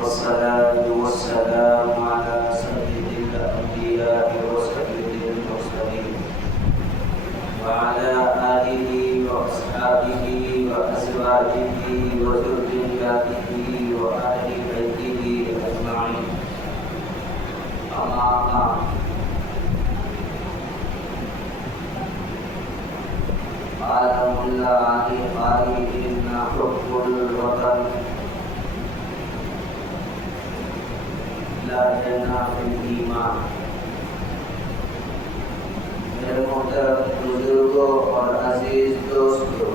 والصلاة والسلام على سيد الأنبياء وسيد المرسلين وعلى آله وأصحابه وأزواجه وذرياته وأهل بيته أجمعين. أما بعد، قال مولا علي قائل إن حب الوطن لا ينافي الإيمان. میرے محترم بزرگوں اور عزیز دوستوں،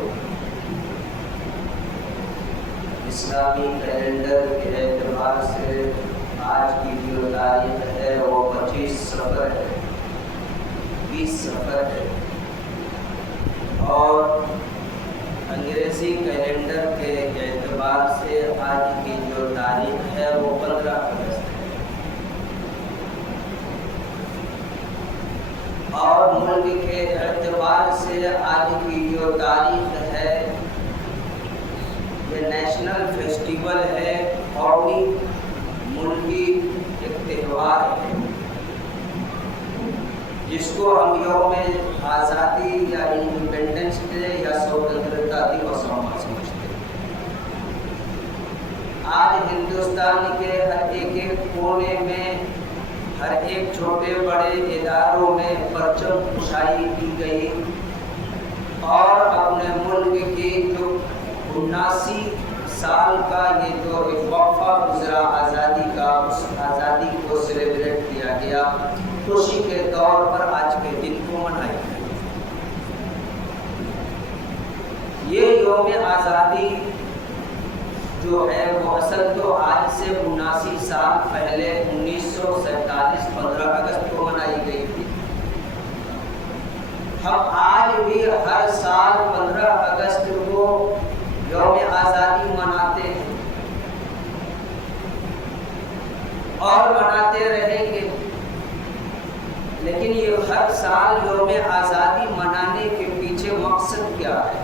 اسلامی کیلنڈر کے اعتبار سے آج کی جو تاریخ ہے وہ 25 صفر ہے، 20 صفر ہے، اور انگریزی کیلنڈر کے اعتبار سے آج کی جو تاریخ ہے وہ 15 اگست ہے، اور ملک کے اعتبار سے آج کی جو تاریخ ہے یہ نیشنل فیسٹیول ہے، قومی ملکی ایک تہوار ہے جس کو ہم یوم آزادی یا انڈیپینڈنس ڈے یا سوتنترتا دیوس سمجھتے ہیں۔ آج ہندوستان کے ہر ایک کونے میں، ہر ایک چھوٹے بڑے اداروں میں پرچم کشائی کی گئی اور اپنے ملک کی جو 79 سال کا یہ جو ایک وقفہ گزرا آزادی کا، اس آزادی کو سیلیبریٹ کیا گیا، خوشی کے طور پر آج کے دن کو منایا گیا۔ یہ یوم آزادی جو ہے وہ اصل تو آج سے 79 سال پہلے 1947 15 اگست کو منائی گئی تھی۔ ہم آج بھی ہر سال 15 اگست کو یوم آزادی مناتے ہیں اور مناتے رہیں گے، لیکن یہ ہر سال یوم آزادی منانے کے پیچھے مقصد کیا ہے،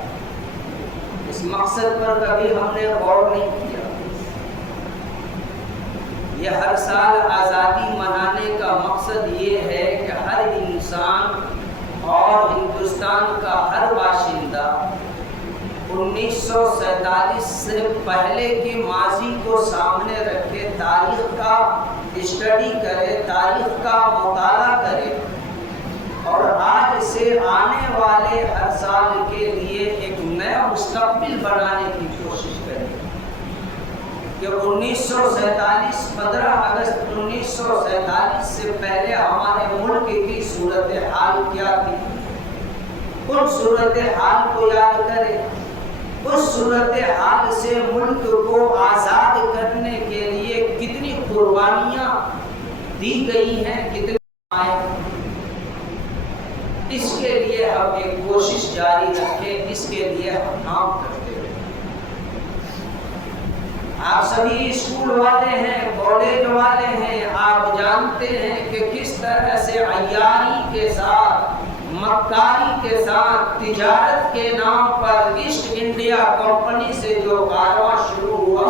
اس مقصد پر کبھی ہم نے غور نہیں کیا۔ یہ ہر سال آزادی منانے کا مقصد یہ ہے کہ ہر انسان اور ہندوستان کا ہر باشندہ 1947 سے پہلے کے ماضی کو سامنے رکھے، تاریخ کا اسٹڈی کرے، تاریخ کا مطالعہ کرے اور آج سے آنے والے ہر سال کے لیے ایک نیا مستقبل بنانے کی کوشش کرے کہ 1947 15 اگست 1947 سے پہلے ہمارے ملک کی صورتحال کیا تھی، ان صورتحال کو یاد کرے، اس صورتحال سے ملک کو آزاد کرنے کے لیے کتنی قربانیاں دی گئی ہیں، کتنے آئے، اس کے لیے ہم ایک کوشش جاری رکھیں، اس کے لیے ہم کام کرتے ہیں۔ آپ سبھی اسکول والے ہیں، کالج والے ہیں، آپ جانتے ہیں کہ کس طرح سے عیاری کے ساتھ، مکاری کے ساتھ، تجارت کے نام پر ایسٹ انڈیا کمپنی سے جو کارواں شروع ہوا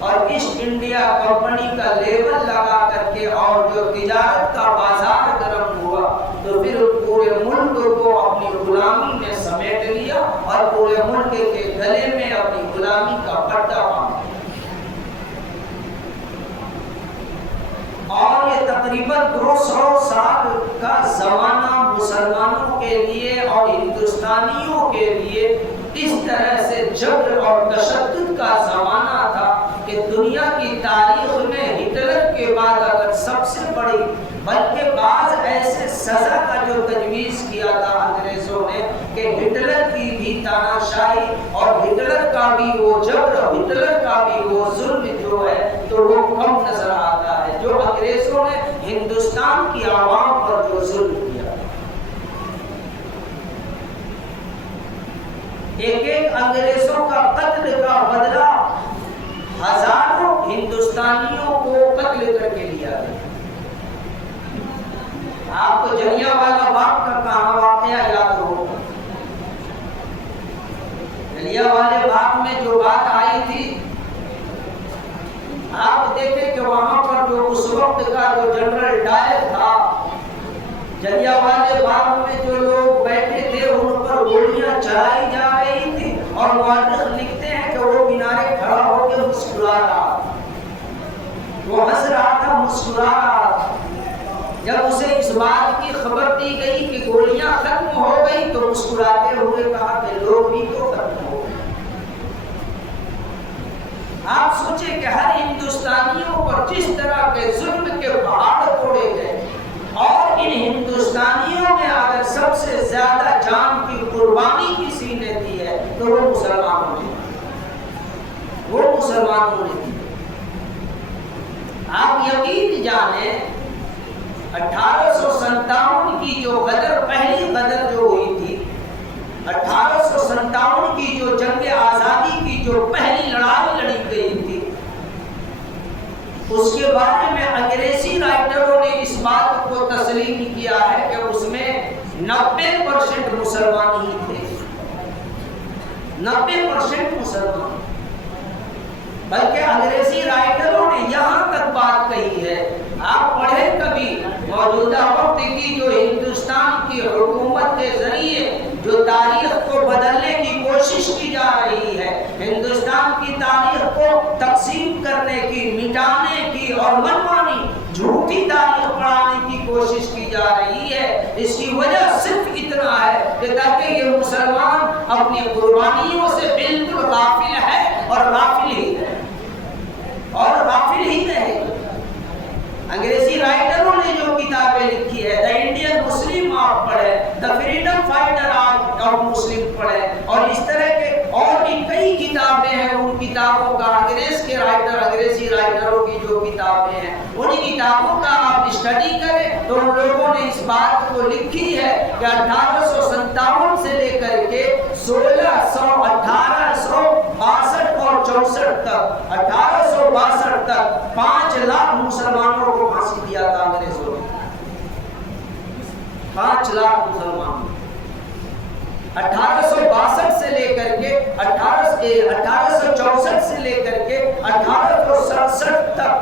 اور ایسٹ انڈیا کمپنی کا لیبل لگا کر کے اور جو تجارت کا بازار گرم ہوا تو پھر پورے ملک کو اپنی غلامی میں سمیٹ لیا اور پورے ملک کے گلے میں اپنی غلامی کا پٹا باندھ دیا، اور یہ تقریباً 200 سال کا زمانہ مسلمانوں کے لیے اور ہندوستانیوں کے لیے اس طرح سے جبر اور تشدد کا زمانہ تھا کہ دنیا کی تاریخ میں ہٹلر کے بعد اگر سب سے بڑی، بلکہ بعض ایسے سزا کا جو تجویز کیا تھا انگریزوں نے کہ ہٹلر کی بھی تاناشاہی اور ہٹلر کا بھی وہ جبر، ہٹلر کا بھی وہ ظلم جو ہے تو وہ کم نظر آتا ہے جو انگریزوں نے ہندوستان کی عوام پر جو ظلم کیا۔ ایک انگریزوں کا قتل کا بدلہ ہزاروں ہندوستانیوں کو قتل کر کے لیا گیا۔ آپ کو جلیانوالہ باغ کا کہاں واقعہ یاد ہوگا، جلیانوالے باغ میں جو بات آئی تھی، آپ آپ دیکھیں کہ وہاں پر جو اس وقت کا جو جنرل ڈائر تھا، جلیانوالے باغ میں جو لوگ بیٹھے تھے ان پر گولیاں چلائی جا رہی تھی، اور مورخ لکھتے ہیں کہ وہ کنارے کھڑا ہو کے مسکرا رہا تھا، وہ ہنس رہا تھا، مسکرا رہا تھا۔ جب اسے اس بات کی خبر دی گئی کہ گولیاں ختم ہو گئی تو مسکراتے ہوئے کہا کہ لوگ بھی تو ختم ہو گئے۔ آپ سوچیں کہ ہر ہندوستانیوں پر جس طرح کے ظلم کے پہاڑ توڑے گئے، اور ان ہندوستانیوں میں اگر سب سے زیادہ جان کی قربانی کسی نے دی ہے تو وہ مسلمانوں نے دی۔ آپ یقین جانیں 1857 کی جو غدر، پہلی غدر جو ہوئی تھی، 1857 کی جو جنگ آزادی کی جو پہلی لڑائی لڑی گئی تھی، اس کے بارے میں انگریزی رائٹروں نے اس بات کو تسلیم کیا ہے کہ اس میں 90% مسلمان ہی تھے، 90% مسلمان۔ بلکہ انگریزی رائٹروں نے یہاں تک بات کہی ہے، آپ پڑھیں کبھی موجودہ وقت کی جو ہندوستان کی حکومت کے ذریعے جو تاریخ کو بدلنے کی کوشش کی جا رہی ہے، ہندوستان کی تاریخ کو تقسیم کرنے کی، مٹانے کی اور منمانی جھوٹی تاریخ پڑھانے کی کوشش کی جا رہی ہے، اس کی وجہ صرف اتنا ہے کہ تاکہ یہ مسلمان اپنی قربانیوں سے بالکل غافل ہے اور غافل ہی رہے۔ انگریزی رائٹروں نے جو کتابیں لکھی ہے، دا انڈین مسلم آپ پڑھیں، دا فریڈم فائٹر آپ مسلم پڑھیں، اور اس طرح کے اور بھی کئی کتابیں ہیں، ان کتابوں کا انگریزی رائٹروں کی جو کتابیں ہیں، ان کتابوں کا آپ اسٹڈی کریں تو ان لوگوں نے اس بات کو لکھی ہے کہ 1857 سے لے کر کے 1862 اور 64 تک، 1862 تک 5 لاکھ مسلمانوں کو پھانسی دیا تھا انگریزوں نے، 5 لاکھ مسلمانوں۔ 1862 سے لے کر کے 1864 سے لے کر کے 1867 تک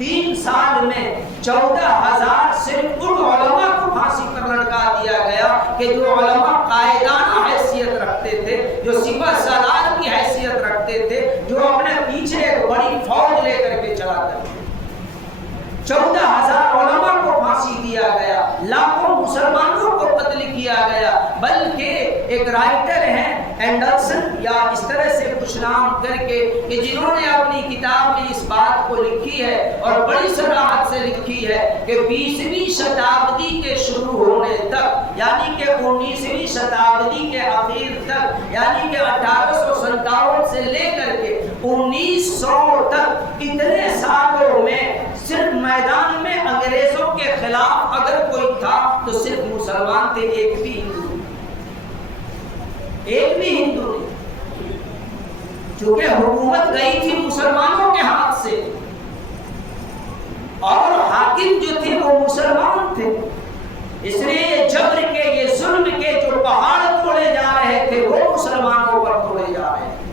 3 سال میں 14,000 صرف ان علماء کو پھانسی پر لٹکا دیا گیا کہ جو علماء قائدانہ حیثیت رکھتے تھے، جو سپہ سالار کی حیثیت رکھتے تھے، جو اپنے پیچھے ایک بڑی فوج لے کر کے چلا کرتے تھے۔ 14,000 علماء کو پھانسی دیا گیا، لاکھوں مسلمانوں کو قتل کیا گیا۔ بلکہ ایک رائٹر ہیں اینڈرسن یا اس طرح سے کچھ نام کر کے، کہ جنہوں نے اپنی کتاب میں اس بات کو لکھی ہے اور بڑی صراحت سے لکھی ہے کہ 20ویں شتابدی کے شروع ہونے تک، یعنی کہ 19ویں شتابدی کے آخر تک، یعنی کہ 1857 سے لے کر کے 1900 تک، اتنے سالوں میں صرف میدان میں انگریزوں کے خلاف اگر کوئی تھا تو صرف مسلمان تھے، ایک بھی ہندو نہیں، چونکہ حکومت گئی تھی مسلمانوں کے ہاتھ سے اور حاکم جو تھے وہ مسلمان تھے، اس لیے یہ جبر کے، یہ ظلم کے جو پہاڑ توڑے جا رہے تھے وہ مسلمانوں پر توڑے جا رہے تھے۔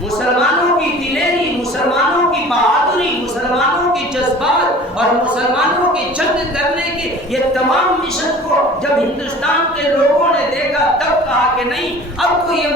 مسلمانوں کی دلیری، مسلمانوں کی بہادری، مسلمانوں کی جذبات اور مسلمانوں کی جنگ کرنے کے یہ تمام مشن کو جب ہندوستان کے لوگوں نے دیکھا تب کہا کہ نہیں، اب تو یہ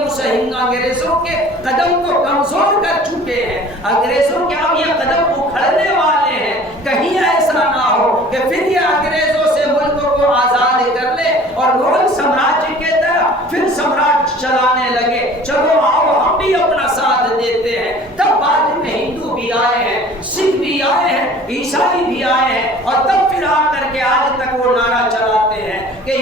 انگریزوں کے قدم کو کمزور کر چکے ہیں، انگریزوں کے اب یہ قدم اکھڑنے والے ہیں، کہیں ایسا نہ ہو کہ پھر یہ انگریزوں سے ملک کو آزاد کر لے اور مغل سامراج کی طرح پھر سامراج چلانے لگے۔ چلو آؤ ہم بھی اپنا ساتھ دیتے ہیں۔ تب بعد میں ہندو بھی آئے ہیں، سکھ بھی آئے ہیں، عیسائی بھی آئے ہیں، اور تب پھر آ کر کے آج تک وہ نعرہ چلاتے ہیں کہ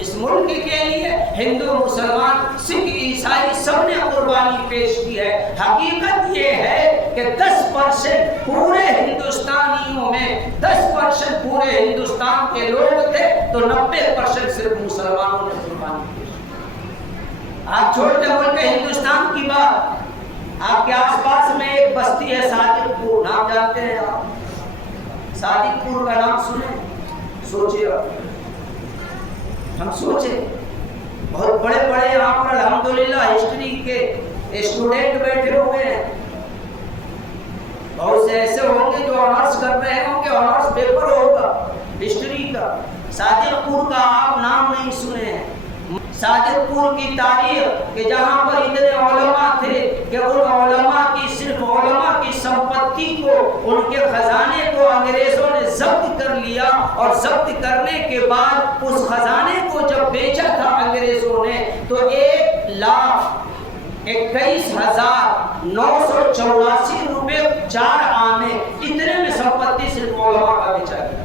اس ملک کے لیے ہندو، مسلمان، سکھ، عیسائی سب نے قربانی پیش کی ہے۔ حقیقت یہ ہے کہ 10% پورے ہندوستانیوں میں 10% پورے ہندوستان کے لوگ تھے تو 90% صرف مسلمانوں نے قربانی پیش کی۔ آپ چھوٹے ملک ہندوستان کی بات، آپ کے آس پاس میں ایک بستی ہے صادق پور، نام جانتے ہیں آپ؟ صادق پور کا نام سنیں؟ سوچئے، ہم سوچیں، بہت بڑے بڑے یہاں پر الحمدللہ ہسٹری کے اسٹوڈنٹ بیٹھے ہوئے ہیں، بہت سے ایسے ہوں گے جو آنرس کر رہے ہوں گے، آنرس پیپر ہوگا ہسٹری کا، صادق پور کا آپ نام نہیں سنے ہیں، صادق پور کی تاریخ کہ جہاں پر اتنے علماء تھے کہ ان علماء کی، صرف علماء کی سمپتی کو، ان کے خزانے کو انگریزوں نے ضبط کر لیا، اور ضبط کرنے کے بعد اس خزانے کو جب بیچا تھا انگریزوں نے تو 1,21,984 روپے 4 آنے، اتنے میں سمپتی صرف علماء کا بیچا گیا۔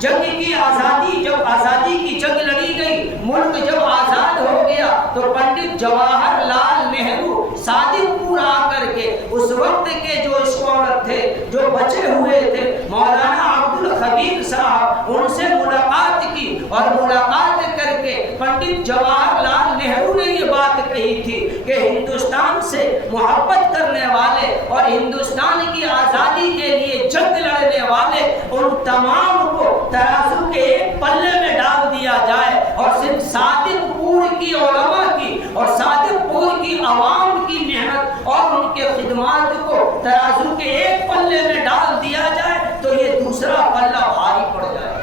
جنگ کی آزادی، جب آزادی کی جنگ لڑی گئی، ملک جب آزاد ہو گیا تو پنڈت جواہر لال نہرو صادق پور آ کر کے اس وقت کے جو اسکالر تھے، جو بچے ہوئے تھے، مولانا عبد الخبیر صاحب، ان سے ملاقات کی، اور ملاقات کر کے پنڈت جواہر لال نہرو نے یہ بات کہی تھی کہ ہندوستان سے محبت کرنے والے اور ہندوستان کی آزادی کے لیے جنگ لڑنے والے، ان تمام کو ترازو کے ایک پلے میں ڈال دیا جائے، اور صرف صادق پور کی علماء کی اور صادق پور کی عوام کی محنت اور ان کے خدمات کو ترازو کے ایک پلے میں ڈال دیا جائے تو یہ دوسرا پلہ بھاری پڑ جائے۔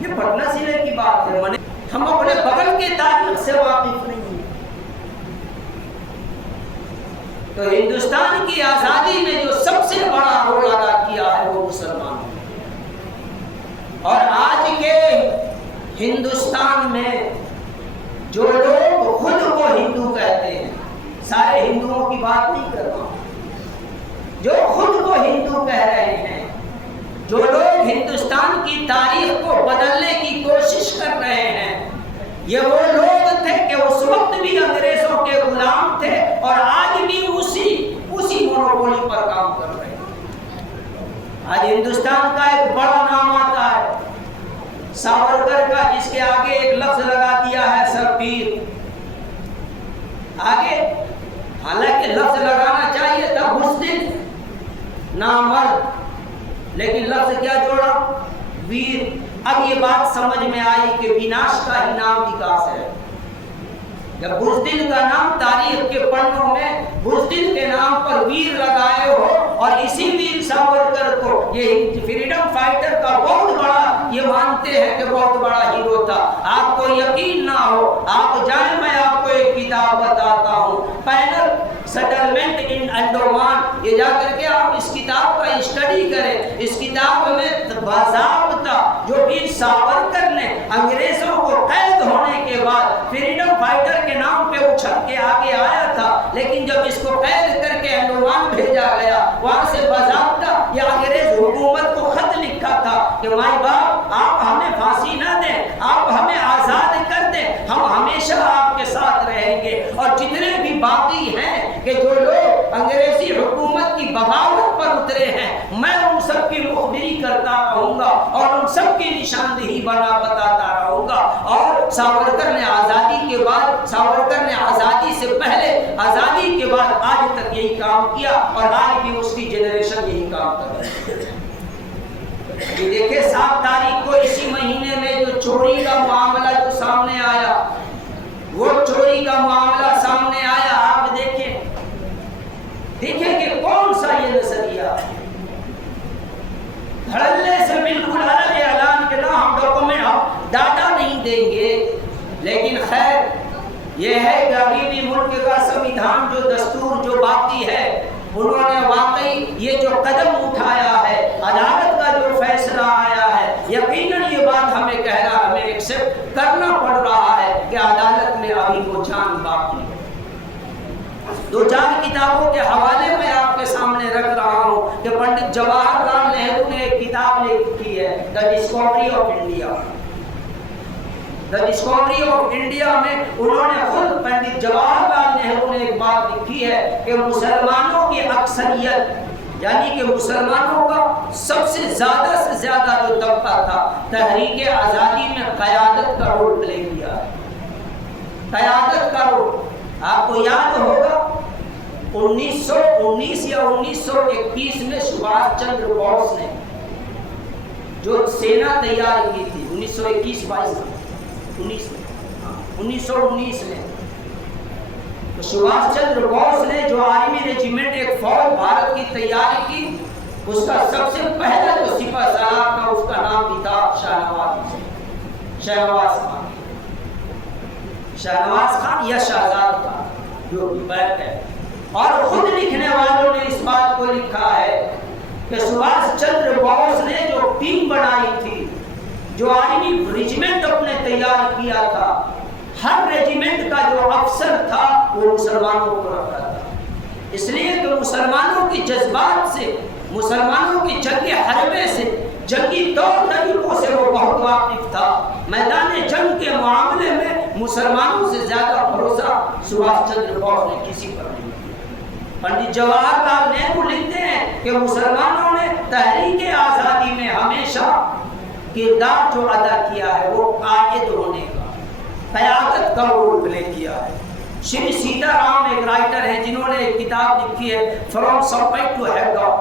یہ پٹنہ ضلع کی بات ہے، ہم اپنے بغل کے تاریخ سے واقف نہیں ہیں۔ تو ہندوستان کی آزادی میں جو سب سے بڑا رول ادا کیا ہے وہ مسلمانوں، اور آج کے ہندوستان میں جو لوگ خود کو ہندو کہتے ہیں، سارے ہندوؤں کی بات نہیں کر رہا ہوں، جو خود کو ہندو کہہ رہے ہیں، جو لوگ ہندوستان کی تاریخ کو بدلنے کی کوشش کر رہے ہیں، یہ وہ لوگ تھے کہ اس وقت بھی انگریزوں کے غلام تھے اور آج بھی اسی مونوپولی پر کام کر رہے ہیں۔ آج ہندوستان کا ایک بڑا نام آتا ہے ساورکر کا، جس کے آگے ایک لفظ لگا دیا ہے سر پیر، آگے، حالانکہ لفظ لگانا چاہیے تھا بزدل، نامرد، لیکن لفظ کیا جوڑا؟ ویر۔ اب یہ بات سمجھ میں آئی کہ وناش کا ہی نام وکاس ہے۔ جب بزدل کا نام تاریخ کے پنوں میں بزدل کے نام پر ویر لگائے ہو، اور اسی ویر ساورکر کو یہ فریڈم فائٹر کا بہت بڑا یہ مانتے ہیں کہ بہت بڑا ہیرو تھا، آپ کو یقین نہ ہو، آپ جائیں، میں آپ کو ایک کتاب بتاتا ہوں، پینل سیٹلمنٹ ان انڈومان، یہ جا کر کے آپ اس کتاب کا اسٹڈی کریں۔ اس کتاب میں باضابطہ جو ویر ساورکر نے انگریزوں کو قید ہونے کے بعد فریڈم فائٹر کے نام پہ اچھل کے آگے آیا تھا، لیکن جب اس کو قید کر کے انڈومان بھیجا گیا، وہاں سے باضابطہ یہ انگریز حکومت کو خط لکھا تھا کہ مائی باپ، آپ ہمیں پھانسی نہ دیں، آپ ہمیں آزاد کر دیں، ہم ہمیشہ آپ کے ساتھ رہیں گے۔ اور جتنے بھی باقی ہیں کہ جو لوگ انگریزی حکومت کی بغاوت پر اترے ہیں، میں ان سب کی مخبری کرتا رہوں گا اور ان سب کی نشاندہی بتاتا رہوں گا۔ اور ساورکر نے آزادی کے بعد، ساورکر نے آزادی سے پہلے، آزادی کے بعد آج تک یہی کام کیا، اور آج بھی اس کی جنریشن یہی کام کر رہی ہے۔ یہ دیکھیں 7 تاریخ کو اسی مہینے میں جو چوری کا معاملہ جو سامنے آیا، وہ چوری کا معاملہ سامنے آیا، آپ دیکھیں کہ کون سا یہ نظریہ دھڑلے سے بالکل الگ اعلان کہ نہ ہم ڈاکومنٹ، ہم ڈاٹا نہیں دیں گے، لیکن خیر یہ ہے کہ ابھی بھی ملک کا سمویدھان جو دستور جو باقی ہے، انہوں نے واقعی یہ جو قدم اٹھایا ہے، عدالت کا جو فیصلہ آیا ہے، یقیناً یہ بات ہمیں کہہ رہا، ہمیں ایکسپٹ کرنا پڑ رہا ہے کہ عدالت میں ابھی وہ جان باقی ہے۔ 2-4 کتابوں کے حوالے میں آپ کے سامنے رکھ رہا ہوں کہ پنڈت جواہر لال نہرو نے ایک کتاب لکھی ہے، the discovery of India. The discovery of India میں انہوں نے خود، پنڈت جواہر لال نہرو نے ایک بات لکھی ہے کہ مسلمانوں کی اکثریت، یعنی کہ مسلمانوں کا سب سے زیادہ جو طبقہ تھا، تحریک آزادی میں قیادت کا رول پلے کیا ہے۔ قیادت کا رول آپ کو یاد ہوگا 1919 یا 1921 میں سبھاش چندر بوس نے جو سینا تیار کی تھی، 1921-22 1919 میں تو سبھاش چندر بوس نے جو آرمی ریجیمنٹ ایک فوج بھارت کی تیاری کی، اس کا سب سے پہلا جو سپہ سالار تھا اس کا نام بھی تھا شہنواز خان۔ شہنواز خان یا شہزاد خان جو بیت ہے، اور خود لکھنے والوں نے اس بات کو لکھا ہے کہ سبھاش چندر بوس نے جو ٹیم بنائی تھی، جو آرمی ریجیمنٹ اپنے تیار کیا تھا، ہر ریجیمنٹ کا جو افسر تھا وہ مسلمانوں کو رکھا تھا، اس لیے کہ مسلمانوں کی جذبات سے، مسلمانوں کی جنگ حربے سے، جنگی طور طریقوں سے وہ بہت واقف تھا۔ میدان جنگ کے معاملے میں مسلمانوں سے زیادہ بھروسہ سبھاش چندر بوس نے کسی پر نہیں کیا۔ پنڈت جواہر لال نہرو لکھتے ہیں کہ مسلمانوں نے تحریک آزادی میں ہمیشہ کردار جو ادا کیا ہے وہ قائد ہونے کا، قیادت کا رول پلے کیا ہے۔ شری سیتا رام ایک رائٹر ہیں جنہوں نے ایک کتاب لکھی ہے فرام سپائٹ ٹو ہیڈ ڈاگ۔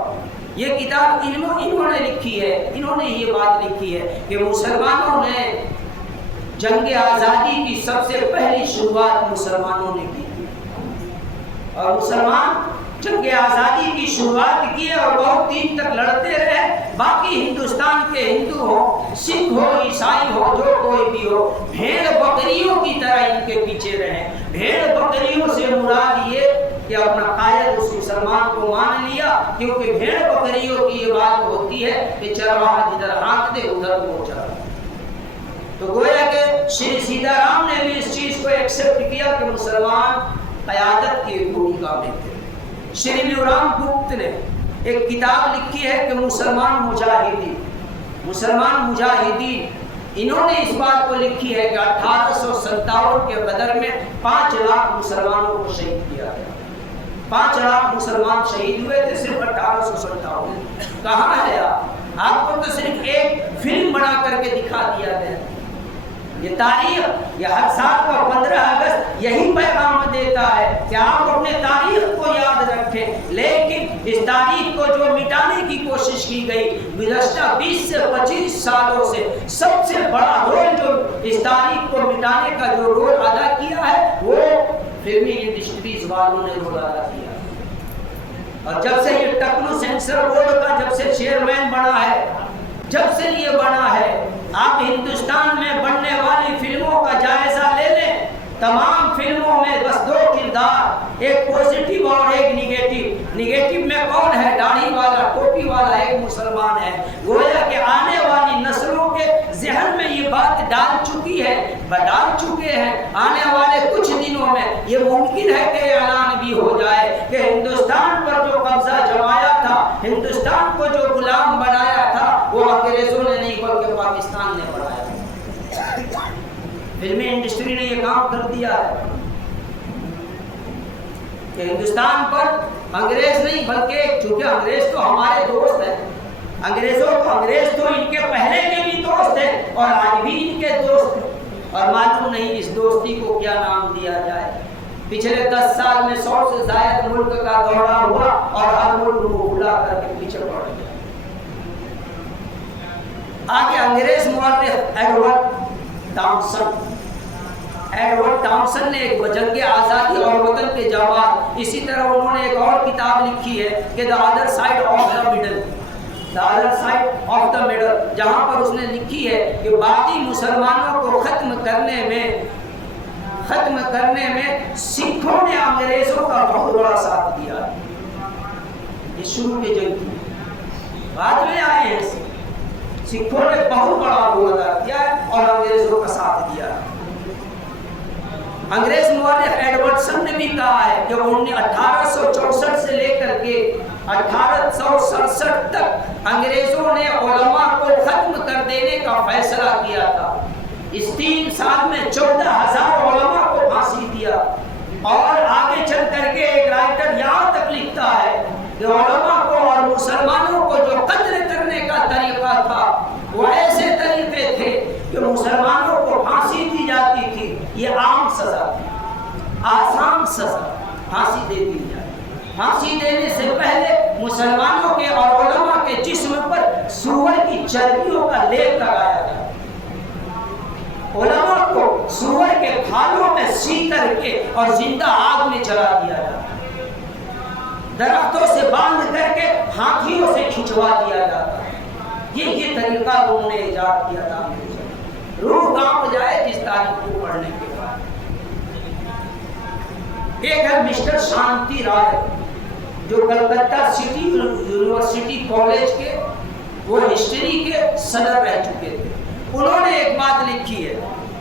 یہ کتاب انہوں نے لکھی ہے، انہوں نے یہ بات لکھی ہے کہ مسلمانوں نے جنگ آزادی کی سب سے پہلی شروعات مسلمانوں نے کی، اور مسلمان جنگ آزادی کی شروعات کی اور بہت دن تک لڑتے رہے۔ باقی ہندوستان کے ہندو ہو، سکھ ہو، عیسائی ہو، جو کوئی بھی ہو، بھیڑ بکریوں کی طرح ان کے پیچھے رہے۔ بھیڑ بکریوں سے مراد یہ کہ اپنا قائد اس مسلمان کو مان لیا، کیونکہ بھیڑ بکریوں کی یہ بات ہوتی ہے کہ چرواہا جدھر ہانک دے ادھر وہ چلا۔ تو گویا کہ شری سیتا رام نے بھی اس چیز کو ایکسپٹ کیا کہ مسلمان قیادت کی بھومکا میں تھے۔ شری لیورام گپت نے ایک کتاب لکھی ہے کہ مسلمان مجاہدین، انہوں نے اس بات کو لکھی ہے کہ 1857 کے بدر میں 5 لاکھ مسلمانوں کو شہید کیا گیا۔ 5 لاکھ مسلمان شہید ہوئے تھے صرف 1857 میں۔ کہاں ہے آپ کو تو صرف ایک فلم بنا کر کے دکھا دیا گیا۔ یہ تاریخ، یہ ہر سال کا 15 اگست یہی پیغام دیتا ہے کہ آپ اپنے تاریخ کو یاد رکھیں، لیکن اس تاریخ کو جو مٹانے کی کوشش کی گئی گزشتہ 20 سے 25 سالوں سے، سب سے بڑا رول جو اس تاریخ کو مٹانے کا جو رول ادا کیا ہے وہ فلمی انڈسٹریز والوں نے رول ادا کیا۔ اور جب سے یہ ٹکلو سینسر بورڈ کا جب سے چیئرمین بنا ہے، جب سے یہ بنا ہے، آپ ہندوستان میں بننے والی فلموں کا جائزہ لے لیں، تمام فلموں میں بس 2 کردار، ایک پوزیٹیو اور ایک نگیٹیو۔ نگیٹیو میں کون ہے؟ داڑھی والا، ٹوپی والا ایک مسلمان ہے۔ گویا کہ آنے والی نسلوں کے ذہن میں یہ بات ڈال چکے ہیں۔ آنے والے کچھ دنوں میں یہ ممکن ہے کہ اعلان بھی ہو جائے کہ ہندوستان پر جو قبضہ جمایا تھا، ہندوستان کو جو غلام بنایا تھا، وہ انگریزوں نے نہیں بلکہ پاکستان نے بنایا تھا۔ فلمی انڈسٹری نے یہ کام کر دیا ہے کہ ہندوستان پر انگریز نہیں بلکہ، چونکہ انگریز تو ہمارے دوست ہیں، انگریز تو ان کے پہلے کے بھی دوست ہیں اور آج بھی ان کے دوست ہیں، اور معلوم نہیں اس دوستی کو کیا نام دیا جائے۔ پچھلے 10 سال میں 100 سے زائد ملک کا دورہ ہوا اور ہر ملک کو بلا کر کے پیچھے پڑ گیا۔ آگے انگریز مورخ ایڈورڈ ٹامسن نے ایک جنگ آزادی اور وطن کے جواز، اسی طرح انہوں نے ایک اور کتاب لکھی ہے کہ the other side of the middle, جہاں پر اس نے لکھی ہے کہ باقی مسلمانوں کو ختم کرنے میں سکھوں نے انگریزوں کا بہت بڑا ساتھ دیا۔ یہ شروع کے جنگ کی بعد میں آئے ہیں، سکھوں نے بہت بڑا رول ادا کیا ہے اور انگریزوں کا ساتھ دیا۔ انگریز مورخ ایڈورڈسن نے بھی کہا ہے کہ 1864 سے لے کر کے 1867 تک انگریزوں نے علماء کو ختم کر دینے کا فیصلہ کیا تھا۔ اس 3 سال میں 14,000 علماء کو پھانسی دیا، اور آگے چل کر کے ایک رائٹر یہاں تک لکھتا ہے کہ علماء کو اور مسلمانوں کو جو قتل کرنے کا طریقہ تھا وہ ایسے طریقے تھے کہ مسلمانوں کو پھانسی دی جاتی تھی، یہ عام سزا تھی، آسان سزا، پھانسی دے دی جائے۔ پھانسی دینے سے پہلے مسلمانوں کے اور علماء کے جسم پر سور کی چربیوں کا لیپ لگایا جاتا، علماء کو سور کے کھالوں میں سی کر کے اور زندہ آگ میں جلا دیا جاتا، درختوں سے باندھ کر کے ہاتھیوں سے کھنچوا دیا جاتا۔ یہ طریقہ انہوں نے ایجاد کیا تھا، روح کانپ جائے جس تاریخ کو پڑھنے کے بعد۔ ایک ہے مسٹر شانتی رائے جو کلکتہ سٹی یونیورسٹی کالج کے وہ ہسٹری کے صدر رہ چکے تھے۔ انہوں نے ایک بات لکھی ہے،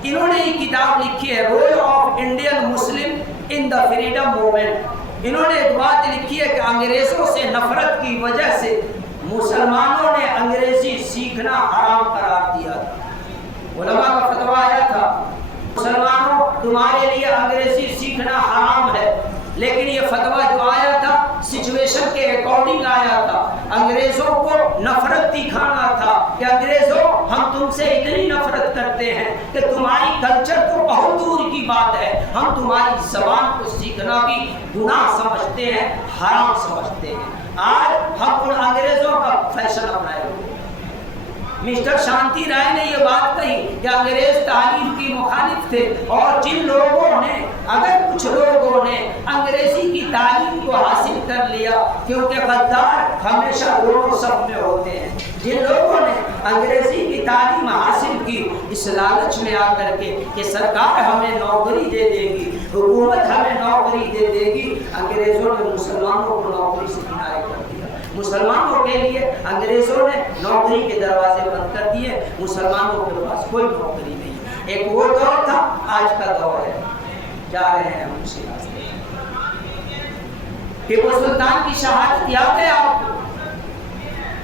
انہوں نے یہ کتاب لکھی ہے role of Indian Muslim in the freedom movement. انہوں نے ایک بات لکھی ہے کہ انگریزوں سے نفرت کی وجہ سے مسلمانوں نے انگریزی سیکھنا حرام قرار دیا تھا۔ علماء کا فتویٰ آیا تھا مسلمانوں تمہارے لیے انگریزی سیکھنا حرام ہے، لیکن یہ فتویٰ جو آیا تھا سچویشن کے اکارڈنگ آیا تھا۔ انگریزوں کو نفرت دکھانا تھا کہ انگریزوں ہم تم سے اتنی نفرت کرتے ہیں کہ تمہاری کلچر تو بہت دور کی بات ہے، ہم تمہاری زبان کو سیکھنا بھی گناہ سمجھتے ہیں، حرام سمجھتے ہیں۔ آج ہم ان انگریزوں کا فیشن اپنائے ہوئے۔ مسٹر شانتی رائے نے یہ بات کہی کہ انگریز تعلیم کی مخالف تھے، اور جن لوگوں نے اگر کچھ لوگوں نے انگریزی کی تعلیم کو حاصل کر لیا، کیونکہ غدار ہمیشہ دونوں صف میں ہوتے ہیں، جن لوگوں نے انگریزی کی تعلیم حاصل کی اس لالچ میں آ کر کے کہ سرکار ہمیں نوکری دے دے گی، حکومت ہمیں نوکری دے دے گی، انگریزوں نے مسلمانوں کو نوکری سے کنارے کر دیا۔ مسلمانوں کے لیے انگریزوں نے نوکری کے دروازے بند کر دیے، مسلمانوں کے پاس کوئی نوکری نہیں۔ ایک وہ دور تھا، آج کا دور ہے، جا رہے ہیں ہم اسی راستے۔ ٹیپو سلطان کی شہادت یاد ہے آپ کو،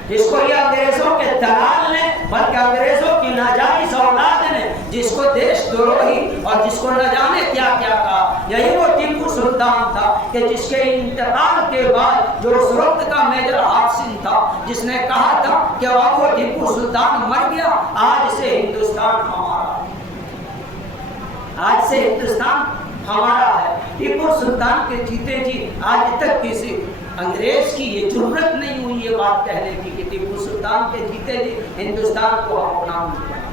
جس کو یہ انگریزوں کے دلال نے بلکہ انگریزوں کی ناجائز اولاد نے جس کو دیش دروہی اور جس کو نہ جانے کیا کیا کہا، یہی وہ ٹیپو سلطان تھا کہ جس کے انتقال کے بعد جو اس وقت کا میجر حاسن تھا، جس نے کہا تھا کہ اب وہ ٹیپو سلطان مر گیا، آج سے ہندوستان ہمارا ہے، آج سے ہندوستان ہمارا ہے۔ ٹیپو سلطان کے جیتے جی آج تک کسی انگریز کی یہ جرأت نہیں ہوئی یہ بات کہنے کی کہ ٹیپو سلطان کے جیتے جی ہندوستان کو ہم اپنا ملک بنائیں۔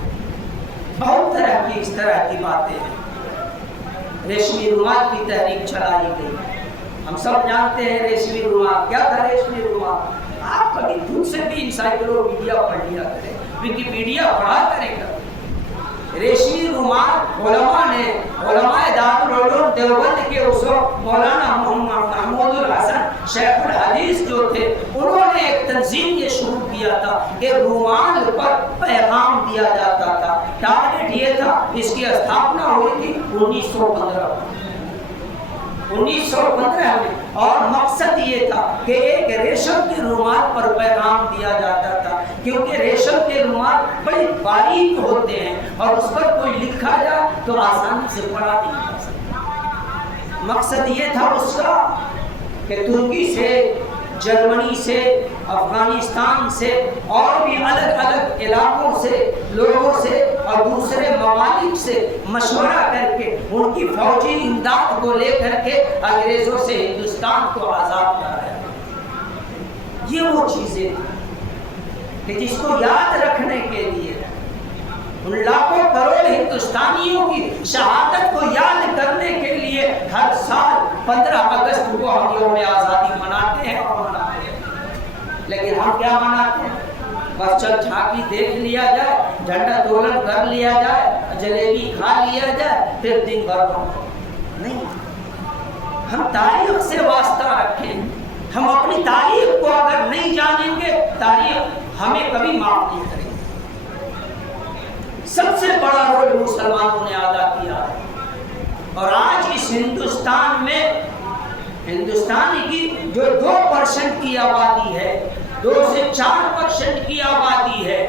بہت طرح کی اس طرح کی باتیں ہیں۔ ریشمی رومال کی تحریک چلائی گئی، ہم سب جانتے ہیں ریشمی رومال کیا تھا۔ ریشمی رومال آپ کبھی خود سے بھی انسائکلوپیڈیا پڑھ لیا کریں، وکیپیڈیا پڑھا کریں گا۔ ریشمی رومال علماء دارالعلوم دیوبند کے اس وقت مولانا محمود الحسن شیخ الحدیث جو تھے، انہوں نے ایک تنظیم یہ شروع کیا تھا کہ رومال پر پیغام دیا جاتا تھا۔ ٹارگٹ یہ تھا، اس کی استھاپنا ہوئی تھی 1915 میں، اور مقصد یہ تھا کہ ایک ریشم کے رومال پر پیغام دیا جاتا تھا، کیونکہ ریشم کے رومال بڑے باریک ہوتے ہیں اور اس پر کوئی لکھا جائے تو آسانی سے پڑھا نہیں جا سکتا۔ مقصد یہ تھا اس کا کہ ترکی سے، جرمنی سے، افغانستان سے اور بھی الگ الگ علاقوں سے لوگوں سے اور دوسرے ممالک سے مشورہ کر کے ان کی فوجی امداد کو لے کر کے انگریزوں سے ہندوستان کو آزاد کرایا۔ یہ وہ چیزیں کہ جس کو یاد رکھنے کے لیے ان لاکھوں کروڑ ہندوستانیوں کی شہادت کو یاد کرنے کے لیے ہر سال 15 اگست کو ہم یوم آزادی مناتے ہیں اور مناتے ہیں۔ لیکن ہم کیا مناتے ہیں؟ بس چل جھانکی دیکھ لیا جائے، جھنڈا تولن کر لیا جائے، جلیبی کھا لیا جائے، پھر دن بھر نہیں۔ ہم تاریخ سے واسطہ رکھیں، ہم اپنی تاریخ کو اگر نہیں جانیں گے تاریخ ہمیں کبھی معاف نہیں کرے گی۔ سب سے بڑا رول مسلمانوں نے ادا کیا ہے، اور آج اس ہندوستان میں ہندوستان کی جو 2% کی آبادی ہے، 2 سے 4% کی آبادی ہے،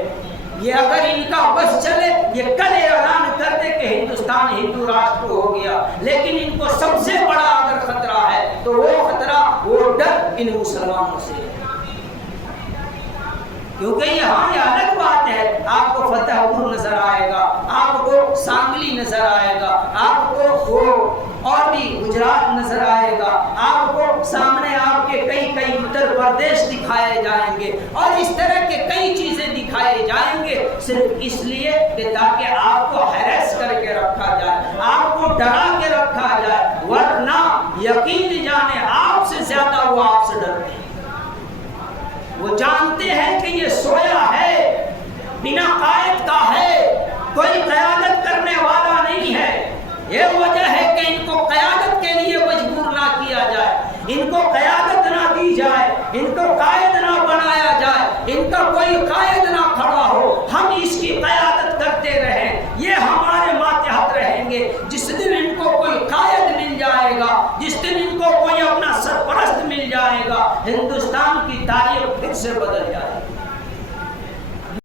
یہ اگر ان کا بس چلے یہ کل اعلان کر دے کہ ہندوستان ہندو راشٹر ہو گیا، لیکن ان کو سب سے بڑا اگر خطرہ ہے تو وہ خطرہ، وہ ڈر ان مسلمانوں سے ہے۔ کیونکہ یہاں یہ الگ بات ہے، آپ کو فتح پور نظر آئے گا، آپ کو سانگلی نظر آئے گا، آپ کو اور بھی گجرات نظر آئے گا، آپ کو سامنے آپ کے کئی اتر پردیش دکھائے جائیں گے، اور اس طرح کے کئی چیزیں دکھائے جائیں گے صرف اس لیے کہ تاکہ آپ کو ہیریس کر کے رکھا جائے، آپ کو ڈرا کے رکھا جائے، ورنہ یقین جانے آپ سے زیادہ وہ آپ سے ڈرتے ہیں۔ وہ جانتے ہیں کہ یہ سویا ہے، بنا قائد کا ہے، کوئی قیادت کرنے والا نہیں ہے۔ یہ وجہ ہے کہ ان کو قیادت کے لیے مجبور نہ کیا جائے، ان کو قیادت نہ دی جائے، ان کو قائد نہ بنایا جائے، ان کا کوئی قائد نہ کھڑا ہو، ہم اس کی قیادت کرتے رہیں، یہ ہمارے ماتحت رہیں گے۔ جس دن ان کو کوئی قائد مل جائے گا، جس دن ان کو کوئی اپنا سرپرست مل جائے گا، ہندوستان کی تاریخ پھر سے بدل جائے گی۔